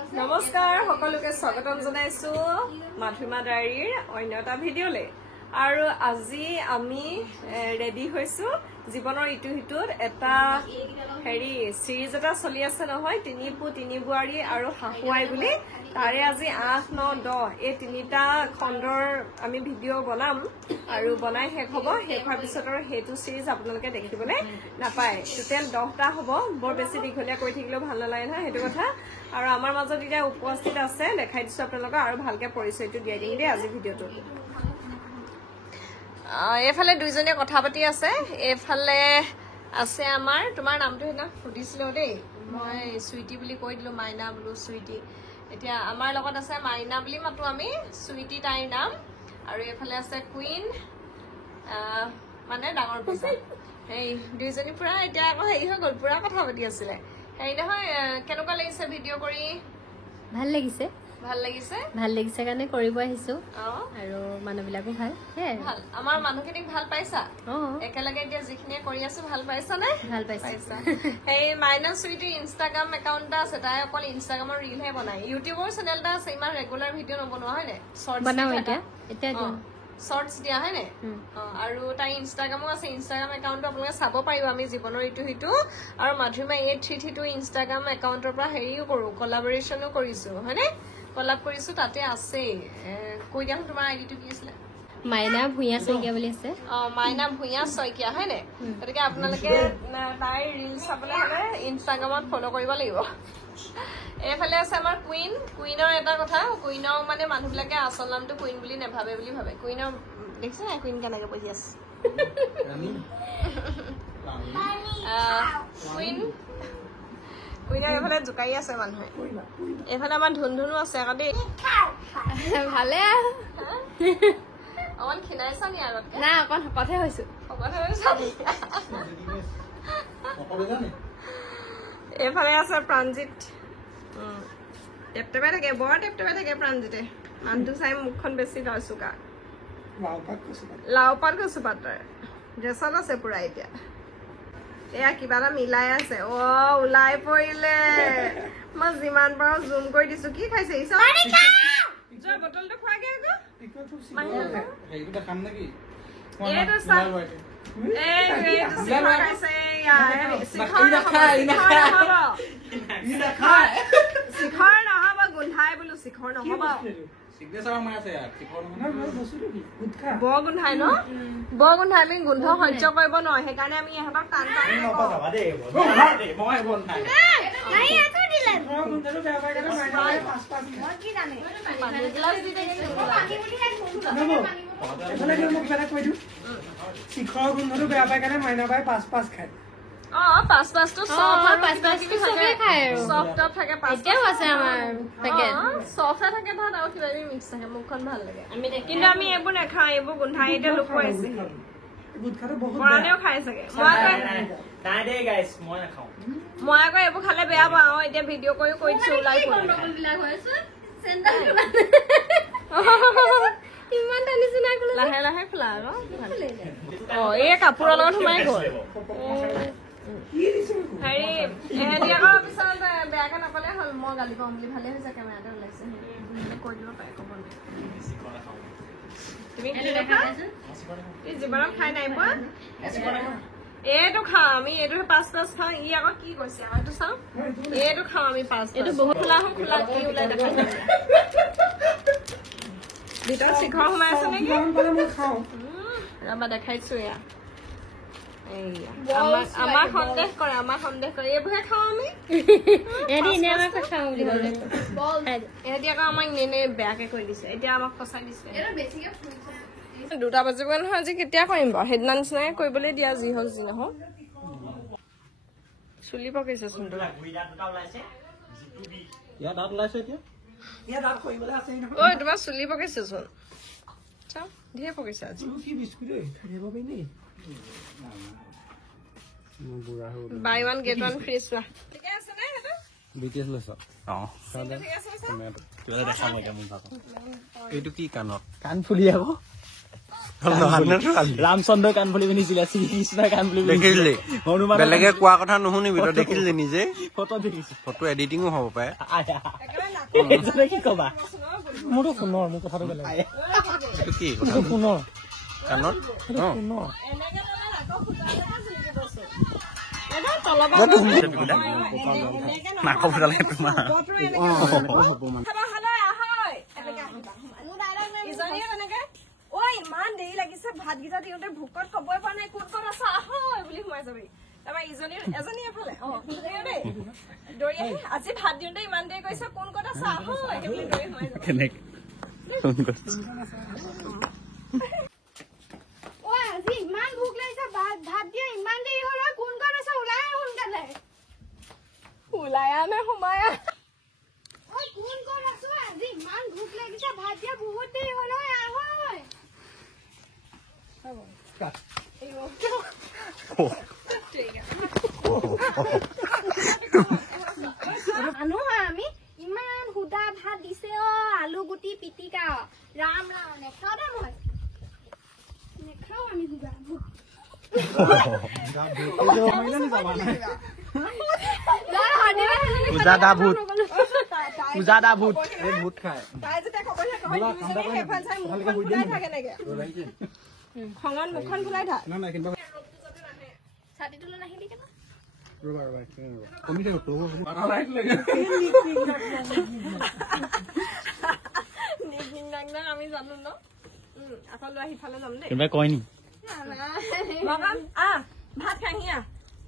নমস্কাৰ সকলোকে স্বাগতম জনাইছো মাধুৰিমা ডায়েৰীৰ অন্য এটা ভিডিঅ'লে আৰু আজি আমি ৰেডি হৈছো জীৱনৰ ইটো হিতুত এটা সিৰিজ এটা চলি আছে নহয় তিনিপু তিনি বুৱাৰী আৰু হাহুৱাই বুলি তাৰে আজি 8, 9, 10 এই তিনিটা খণ্ডৰ আমি ভিডিঅ' বনাম আৰু বনাই শেষ হ'ব শেষ হোৱাৰ পিছত আৰু সেইটো সিৰিজ আপোনালোকে দেখিবলৈ নাপায় টোটেল 10টা হ'ব বৰ বেছি দীঘলীয়া কৰি থাকিলেও ভাল নালাগে নহয় সেইটো কথা আৰু আমাৰ মাজত এতিয়া উপস্থিত আছে দেখাই দিছো আপোনালোকক আৰু ভালকে পৰিচয়টো দিয়াই দিম দেই আজি ভিডিঅ'টো এফালে দুইজনে কথা পাতি আছে এফালে আছে আমাৰ তোমাৰ নামটো হেনা সুধিছিলো দেই মই সুইটি বুলি কৈ দিলো মাইনা বুলো সুইটি এতিয়া আমাৰ লগত আছে মাইনা বুলি মাতো আমি সুইটি তাইৰ নাম আৰু এফালে আছে কুইন মানে ডাঙৰ পূজা এই দুইজনী পুৰা এতিয়া আকৌ হেৰি হৈ গ'ল পুৰা কথা পাতি আছিলে হেৰি নহয় কেনেকুৱা লাগিছে ভিডিঅ' কৰি ভাল লাগিছে কাৰণে কৰিব আহিছো আৰু মানুহবিলাকো ভাল ভাল আমাৰ মানুহখিনিক ভাল পাইছা একেলগে এতিয়া যিখিনিয়ে কৰি আছো ভাল পাইছা নে ভাল পাইছা এই মাইনা সুইটি ইনষ্টাগ্ৰাম একাউণ্ট এটা আছে তাই অকল ইনষ্টাগ্ৰামৰ ৰিলহে বনায় ইউটিউবৰ চেনেল এটা আছে ইমান ৰেগুলাৰ ভিডিঅ' নবনোৱা হয় নে শৰ্টছ দিয়া হয় নে আৰু তাই ইনষ্টাগ্ৰামো আছে ইনষ্টাগ্ৰাম একাউণ্টটো আপোনালোকে চাব পাৰিব আমি জীৱনৰ ইটো সিটো আৰু মাধুৰিমা 832 ইনষ্টাগ্ৰাম একাউণ্টৰ পৰা হেৰিও কৰো কলাবৰেশ্যনো কৰিছো হয়নে কলাব কৰিছো তাতে আছে কৈ দিয়া তোমাৰ আইডিটো কি আছিলে মাইনা ভূঞা শইকীয়া বুলি আছে মাইনা ভূঞা শইকীয়া হয় নে গতিকে আপোনালোকে তাইৰ ৰিল চাবলৈ হ'লে ইনষ্টাগ্ৰামত ফ'ল' কৰিব লাগিব এইফালে আছে আমাৰ কুইনৰ এটা কথা কুইনৰ মানে মানুহবিলাকে আচল নামটো কুইন বুলি নাভাবে বুলি ভাবে কুইনৰ দেখিছে নাই কুইন কেনেকে বহি আছে কুইনৰ এইফালে জোকাৰি আছে মানুহে এইফালে আমাৰ ধুনধুনো আছে আকৌ দেই ভালে অকণ খিনাইছা নি আগতকে না অকণ শকতহে হৈছো এইফালে আছে প্ৰাণজিত টেপটেপাই থাকে বৰ টেপটেপাই থাকে প্ৰাণজিতে মানুহটো চাই মুখখন বেছি চোকা লাওপাত কচু পাতৰ ড্ৰেছত আছে পুৰা এতিয়া এয়া কিবা এটা মিলাই আছে ওলাই পৰিলে মই যিমান পাৰো জুম কৰি দিছো কি খাইছে বটলটো খোৱাগে শিখৰ নহব গোন্ধাই বোলো শিখৰ নহব বৰ গোন্ধাই ন বৰ গোন্ধাই আমি গোন্ধ সহ্য কৰিব নোৱাৰো সেইকাৰণে আমি ইহঁতক টান শিখৰ গোন্ধটো বেয়া পাই কাৰণে মাইনা বাই 5 খায় পাঁচটো থাকে ধৰ আৰু কিবা কিবি মিক্স থাকে মুখখন ভাল লাগে কিন্তু আমি এইবোৰ নাখাওঁ এইবোৰ গোন্ধাই এতিয়া লোক কৈ আছে পৰাণেও খাই চাগে মই আকৌ এইবোৰ খালে বেয়া পাওঁ এতিয়া ভিডিঅ' কৰি কৈ দিছো ওলাই ইমান লাহে লাহে খোলা আকৌ এই কাপোৰৰ লগত সোমাই গ'ল হেৰি এহেঁতি আকৌ পিছত বেয়াকে নকলে হ'ল মই গালি পাওঁ বুলি ভালে হৈছে কেমেৰাতে ওলাইছে কৈ দিব পাৰে ক'ব তুমি জীৱনত খাই নাই পোৱা এইটো খাওঁ আমি এইটো 5 খাওঁ ই আকৌ কি কৈছে এইটো চাওঁ এইটো খাওঁ আমি 5 এইটো বহুত খোলা কি ওলাই দেখা ভিতৰত শিখৰ সোমাই আছে নেকি ৰবা দেখাইছো এয়া আমাৰ সন্দেহ কৰে এইবোৰহে খাওঁ আমি এহেঁতি আকৌ আমাক নেনে বেয়াকে কৈ দিছে এতিয়া আমাক ফচাই দিছে 2টা বাজিব নহয় আজি কেতিয়া কৰিম বাৰু সেইদিনা নিচিনাকে কৰিবলৈ দিয়া যি হওক যি নহওক চুলি পকিছে চোন তোমাৰ চুলি পকিছে চোন চাওঁ ধেৰ পকিছে আজি buy one get one free চোৱা ঠিকে আছে নে সেইটো BTS লৈছ এইটো কি কাণত কাণফুলি আকৌ ৰামচন্দ্ৰ কাণফুলি পিন্ধিছিলে শ্ৰীকৃষ্ণৰ কাণফুলি দেখিলি বেলেগে কোৱা কথা নুশুনিবি তই দেখিলি নিজে ফটো দেখিছো ফটো এডিটিঙো হ'ব পাৰে এইজনে কি কবা মোৰতো সোণৰ মোৰ কথাটো বেলেগ এইটো কি এইটো সোণৰ কাণত এইটো সোণৰ এনেকে ল'লে আকৌ ফুটা এটা জিলিকি গৈছে। এটা তলৰ পৰা মাকৰ ফুটালে তোমাৰ বতৰো এনেকে খাবা হ'লে আহয়। এনেকে আহিবা। ইজনীয়ে তেনেকে ঐ ইমান দেৰি লাগিছে ভাতকেইটা দিওঁতে ভোকত ক'বই পৰা নাই কোন ক'ত আছা আহয় বুলি সোমাই যাবি। তাৰপৰা এজনী এফালে দেই দৌৰি আহি আজি ভাত দিওঁতে ইমান দেৰি কৈছে কোন ক'ত আছা আহয় সেই বুলি দৌৰি সোমাই যাব। কেনেকে আজি ইমান ভোক লাগিছে ভাত দিয়া ইমান দেৰি হ'ল কোন ক'ত আছে ওলাই সোনকালে ওলাই আনে সোমাই আহ কোন ক'ত আছো আজি ইমান ভোক লাগিছে ভাত দিয়া বহুত দেৰি হ'ল মানুহ হয় আমি ইমান সুদা ভাত দিছে আলু গুটি পিটিকা ৰাম ৰাম নেখাও দে মই নেখাও আমি সুদা পূজা দা ভূত পূজা দা ভূত এই ভূত খায় তাই যেতিয়া ক'বহে কয় ইজনী সেইফাল চাই মুখখন ফুলাই থাকে নেকি খঙত মুখখন ফুলাই থাক ছাতিটো লৈ নাহিলি কেনে আমি জানো ন আকৌ লৈ সিফালে যাম দেই কোনোবাই কয় নি ভাত খাহি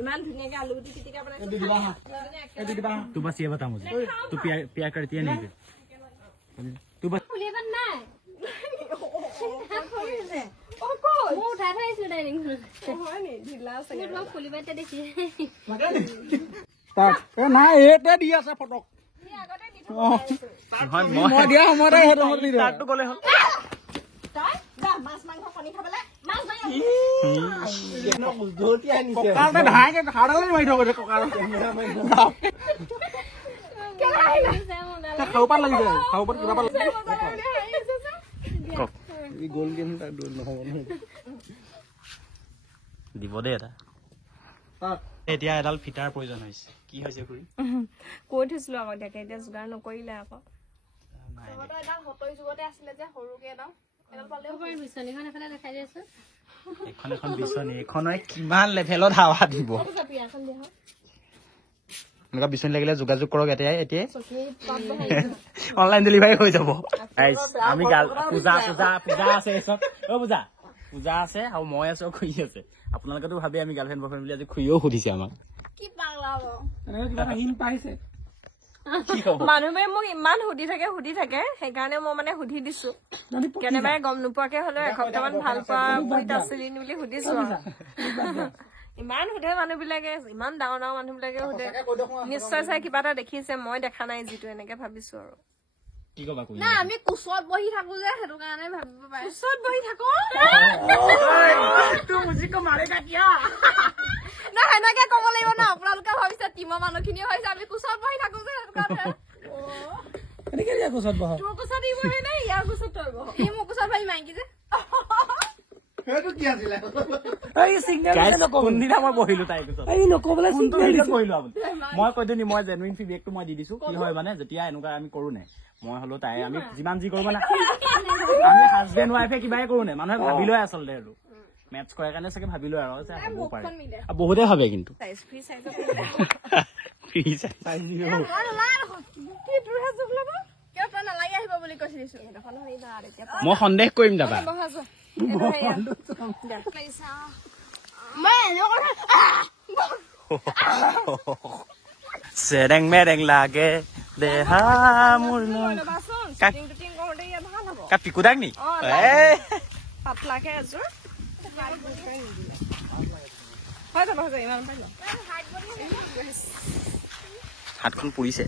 ইমান ধুনীয়াকে আলু গুটি পিটিকা বনাইছো तू बस ये बता मुझे तू प्यार करती है नहीं तू बस ফুলিব নাই মই উঠাই থৈছো ডাইনিং ফুলিব এতিয়া দেখি নাই এইটোৱে দি আছে ফটক মই দিয়া সময়তে সেইটো দি দিওঁ তাকটো গলে হ'ল মাছ মাংস কণী খাবলৈ মাছ ককাৰতে ধাইকে খাড়ালে মাৰি থব ককাৰ খাব পাত লাগি যায় খাব পাত কিবা গ'ল গেম নহ'ব নহয় দিব দে এটা এতিয়া এডাল ফিটাৰ প্ৰয়োজন হৈছে কি হৈছে খুৰী কৈ থৈছিলো আগতীয়াকে এতিয়া যোগাৰ নকৰিলে আকৌ এখন এখন বিচনী এখনে কিমান লেভেলত হাৱা দিব এনেকুৱা বিচনী লাগিলে যোগাযোগ কৰক এতিয়াই অনলাইন ডেলিভাৰী হৈ যাব আমি পূজা আছে পূজা আছে আৰু মই আছো খুৰী আছে আপোনালোকেতো ভাবি আমি গাৰ্লফ্ৰেণ্ড বয়ফ্ৰেণ্ড বুলি আজি খুৰীও সুধিছে আমাক মানুহবোৰে মোক ইমান সুধি থাকে সেইকাৰণে মই মানে সুধি দিছো কেনেবাৰে গম নোপোৱাকে হলেও এসপ্তাহমান ভাল পোৱা আছিলি বুলি সুধিছো ইমান সোধে মানুহ বিলাকে ইমান ডাঙৰ মানুহ বিলাকে সোধে নিশ্চয় চাই কিবা এটা দেখিছে মই দেখা নাই যিটো এনেকে ভাবিছো আৰু না আমি কোচত বহি থাকো যে সেইটো কাৰণে ভাবিব পাৰে কোচত বহি থাকো না সেনেকে ক'ব লাগিব না আপোনালোকে ভাবিছে টিমৰ মানুহখিনিয়ে ভাবিছে আমি কোচত বহি থাকো যে সেইটো কাৰণে তোৰ কোচত ই বহি নাই ইয়াৰ কোচত তই বহ ই মোৰ কোচত বহি মাইকি যে কোনদিনা মই বহিলো তাই বহিলো মই কৈ দিওঁ মই জেনুইন ফিডবেকটো মই দি দিছো কি হয় মানে যেতিয়া এনেকুৱা আমি কৰো নে মই হলো তাই আমি যিমান যি কৰো মানে আমি হাজবেণ্ড ৱাইফে কিবাই কৰো নে মানুহে ভাবি লয় আচলতে আৰু মেথছ কৰাৰ কাৰণে চাগে ভাবি লয় আৰু হ'ব পাৰে বহুতে ভাবে কিন্তু মই সন্দেহ কৰিম দাদা চেৰেং মেৰেং লাগে দেহা মোৰ পিকু দাগ নি পাতলাকে এযোৰ হাতখন পুৰিছে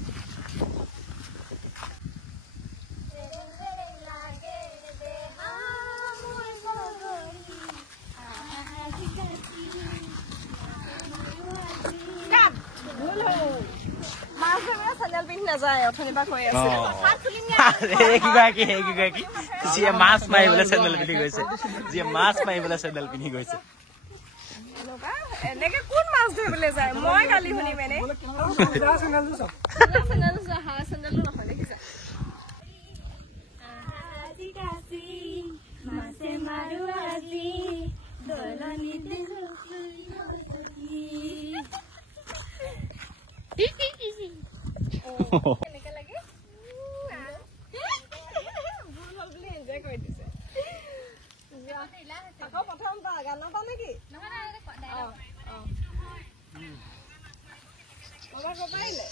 চেন্দেল পিন্ধি নাযায় অথনিৰ পৰা কৈ আছে যিয়ে মাছ মাৰিবলৈ চেন্দেল পিন্ধি গৈছে এনেকে কোন মাছ ধৰিবলৈ যায় মই গালি শুনিম এনে চেন্দেলটো নহয় দেখিছা কেনেকে লাগে ভুল হ'ল বুলি এনজয় কৰি দিছে আকৌ প্ৰথম গান এটা নেকি বাবা ক'ব পাৰিলে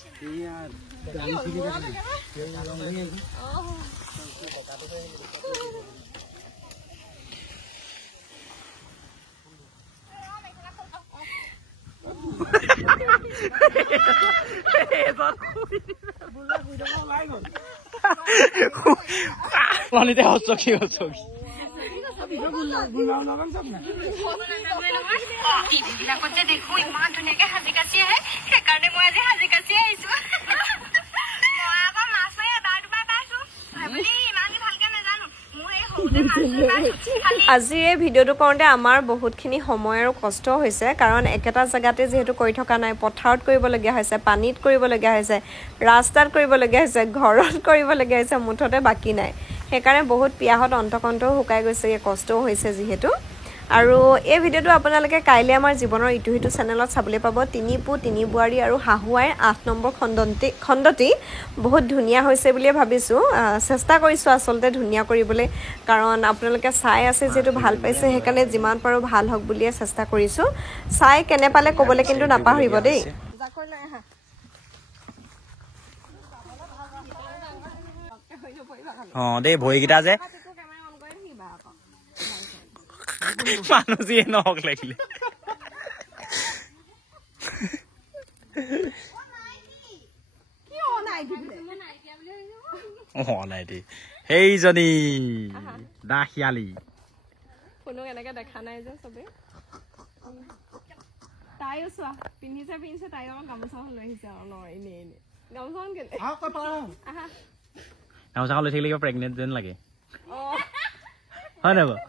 পানীতে হচকি হচকি টিভিবিলাকত যে দেখো ইমান ধুনীয়াকে সাজি কাচি আহে সেইকাৰণে মই আজি সাজি কাচি আহিছো মই আকৌ মাছ মাৰি এবাৰ দুবাৰ পাইছো ভাবি ইমান ভালকে নাজানো মোৰ এই সৰুতে আজি এই ভিডিঅ'টো কৰোঁতে আমাৰ বহুতখিনি সময় আৰু কষ্ট হৈছে কাৰণ একেটা জেগাতে যিহেতু কৰি থকা নাই পথাৰত কৰিবলগীয়া হৈছে পানীত কৰিবলগীয়া হৈছে ৰাস্তাত কৰিবলগীয়া হৈছে ঘৰত কৰিবলগীয়া হৈছে মুঠতে বাকী নাই সেইকাৰণে বহুত পিয়াহত অন্তকণ্ঠও শুকাই গৈছে কষ্টও হৈছে যিহেতু আৰু এই ভিডিঅ'টো আপোনালোকে কাইলৈ আমাৰ জীৱনৰ ইটো সিটো চেনেলত চাবলৈ পাব 3 পু 3 বোৱাৰী আৰু শাহুৱাইৰ 8 নম্বৰ খণ্ডটি বহুত ধুনীয়া হৈছে বুলিয়ে ভাবিছোঁ চেষ্টা কৰিছোঁ আচলতে ধুনীয়া কৰিবলৈ কাৰণ আপোনালোকে চাই আছে যিহেতু ভাল পাইছে সেইকাৰণে যিমান পাৰোঁ ভাল হওক বুলিয়ে চেষ্টা কৰিছোঁ চাই কেনে পালে ক'বলৈ কিন্তু নাপাহৰিব দেই দেই ভৰিকেইটা যে মানুহ যিয়ে নহওক লাগিলে নাই দেই সেইজনী দাসিয়ালী কোনো এনেকে দেখা নাই যে চবে তাইও চোৱা পিন্ধিছে তাই আকৌ গামোচাখন লৈ আহিছে আৰু ন এনেই গামোচাখন কেলে গামোচাখন লৈ থাকিলে কিবা প্ৰেগনেণ্ট যেন লাগে হয় নাই বাৰু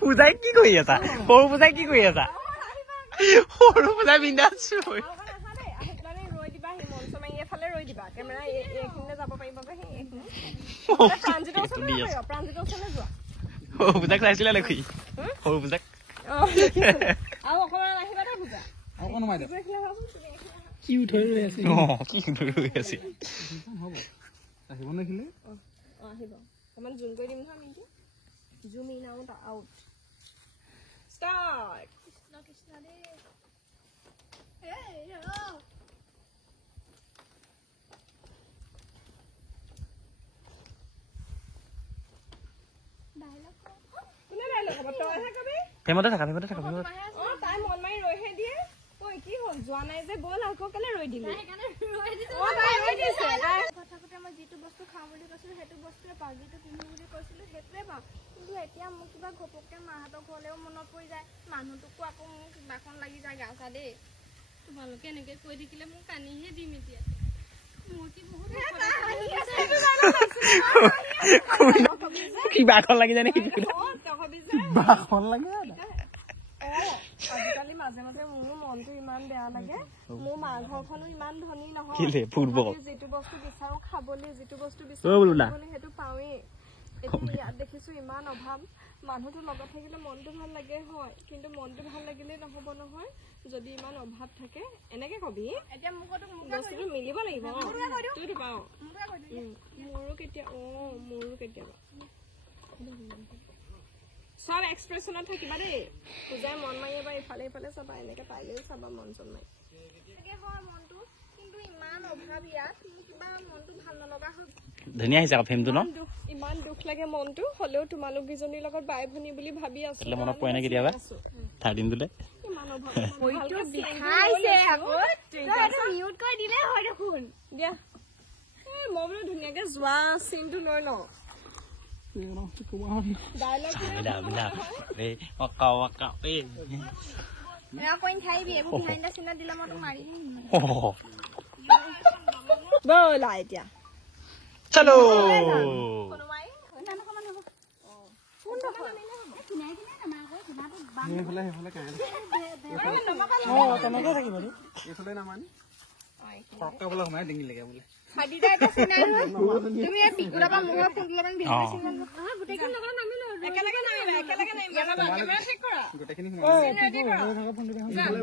পূজাই কি কৰি আছা সৰু পূজাই কি কৰি আছা সৰু পূজাই বিন্দাছ ৰৈ দিবা সি মঞ্চ মাৰি এফালে ৰৈ দিবা কেমেৰা এইখিনিলে যাব পাৰিব প্ৰাঞ্জিতৰ ওচৰলৈ যোৱা সৰু পূজাক চাইছিলে লেখি সৰু পূজাক আৰু অকণমান আহিবা দে পূজা কি উঠৈ ৰৈ আছে আহিব নেখিলে আহিব অকণমান জুম কৰি দিম নহয় মিনিটো zoom in out out start Krishna Krishna দে ফেমতে থাকা তাই মন মাৰি ৰৈহে দিয়ে ঐ কি হ'ল যোৱা নাই যে গ'ল আকৌ কেলে ৰৈ দিলি কথাতে মই যিটো বস্তু খাওঁ বুলি কৈছিলো সেইটো বস্তুৱে পাওঁ যিটো পিন্ধো বুলি কৈছিলো সেইটোৱে পাওঁ কিন্তু এতিয়া মোক কিবা ঘপককে মাহঁতৰ ঘৰলেও মনত পৰি যায় মানুহটোকো আকৌ মোক কিবাখন লাগি যায় গা চা দেই তোমালোকে এনেকে কৈ থাকিলে মোক কান্দিহে দিম এতিয়া মোৰ কি বহুত কিবাখন লাগি যায় নেকি কিবাখন লাগে আজিকালি মাজে মাজে মোৰো মনটো ইমান বেয়া লাগে মোৰ মা ঘৰখনো ইমান ধনী নহয় যিটো বস্তু বিচাৰো খাবলৈ যিটো বস্তু বিচাৰো সেইটো পাওঁৱেই এতিয়া ইয়াত দেখিছো ইমান অভাৱ মানুহটো লগত থাকিলে মনটো ভাল লাগে হয় কিন্তু মনটো ভাল লাগিলে নহব নহয় যদি ইমান অভাৱ থাকে এনেকে কবি এতিয়া মুখতো বস্তুটো মিলিব লাগিব তুইতো পাওঁ মোৰো কেতিয়াবা সব এক্সপ্ৰেছনত থাকিবা দেই পূজাই মন মাৰি এবাৰ ইফালে ইফালে চাবা এনেকে তাইলেও চাবা মন চন মাৰি হয় মনটো কিন্তু ইমান অভাৱ ইয়াত কিবা মনটো ভাল নলগা হ'ল ধুনীয়া আহিছে আকৌ ফেমটো ন ইমান দুখ লাগে মনটো হলেও তোমালোক দুজনীৰ লগত বাই ভনী বুলি ভাবি আছো মনত পৰে নে কেতিয়াবা 13 দিলে ইমান অভাৱ মইতো বিখাইছে আকৌ তই মিউট কৰি দিলে হয় দেখোন দিয়া মই বোলো ধুনীয়াকে যোৱা চিনটো লৈ লওঁ ডায়লগ ব'লা এতিয়া চলো বোলে সোমাই ডিঙিলেগে বোলে হাদিদা এটা চিনাই নহয় তুমি এই পিকুৰা পৰা মোৰ ফোনটো লগাই ভিডিঅ' চিনাই নহয় গোটেইখিনি লগত নামিলো একেলগে নামিবা কেমেৰা ঠিক কৰা গোটেইখিনি ৰেডি কৰা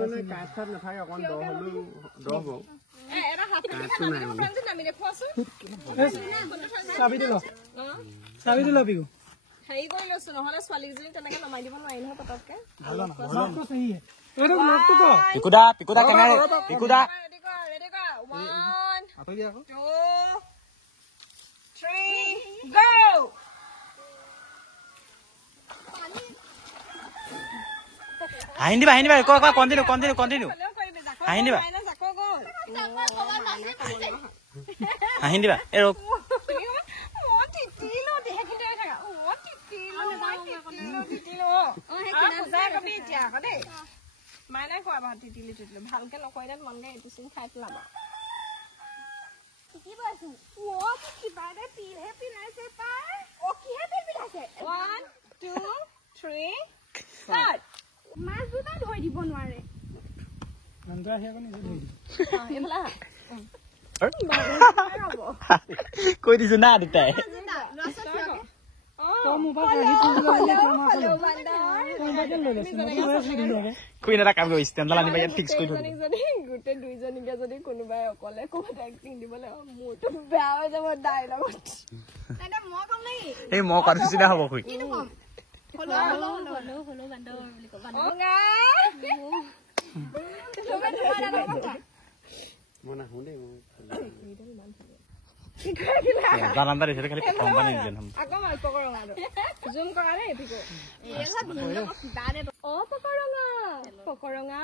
মানে কাঠ চাঠ নাথাকে অকণ দ হলেও দ হ'ব এটা হাত নামি নামি দেখুৱাচোন চাবি দিল চাবি দিল পিকু হেৰি কৰি লৈছো নহলে ছোৱালীজনী তেনেকে নমাই দিব নোৱাৰি নহয় পতককে ব্লগটো সহি এইটো ব্লগটো ক পিকুদা কেমেৰা পিকুদা ৰেডি কৰা 1 আতৰি দিয়া আকৌ 2 3 go আহিন দিবা কণ্টিনিউ আহিন দিবা আহিন দিবা এই ৰক মাইনাই খোৱা ভাত তিতিলি ভালকে নকৰিলে মনকে এইটো চিন খাই পেলাবা কি কৈছো ও কিবা এটা পিলহে পিনাইছে পাই ও কিহে পিল পিনাইছে 1 2 3 start মাছ দুটা ধৰি দিব নোৱাৰে নন্দা আহি আকৌ নিজে ধৰি দিব এইফালে কৈ দিছো না দুটাই কুইন এটা কাম কৰি ষ্টেণ্ডাল আনিবা ইয়াত ফিক্স কৰি থৈ গোটেই দুইজনীকে যদি কোনোবাই অকলে ক'ৰবাত এক্টিং দিবলৈ মোৰতো বেয়া হৈ যাব ডাইলগত মই কম নেকি এই মই কথা চিধা হ'ব খুই কিনো কম হলো বান্দৰ বুলি কবা মই নাহো দেই জানান দা দিছে খালি প্ৰথম বানি দিলেন হম আকৌ মই পকৰঙা জুম কৰা দেই পিকো পকৰঙা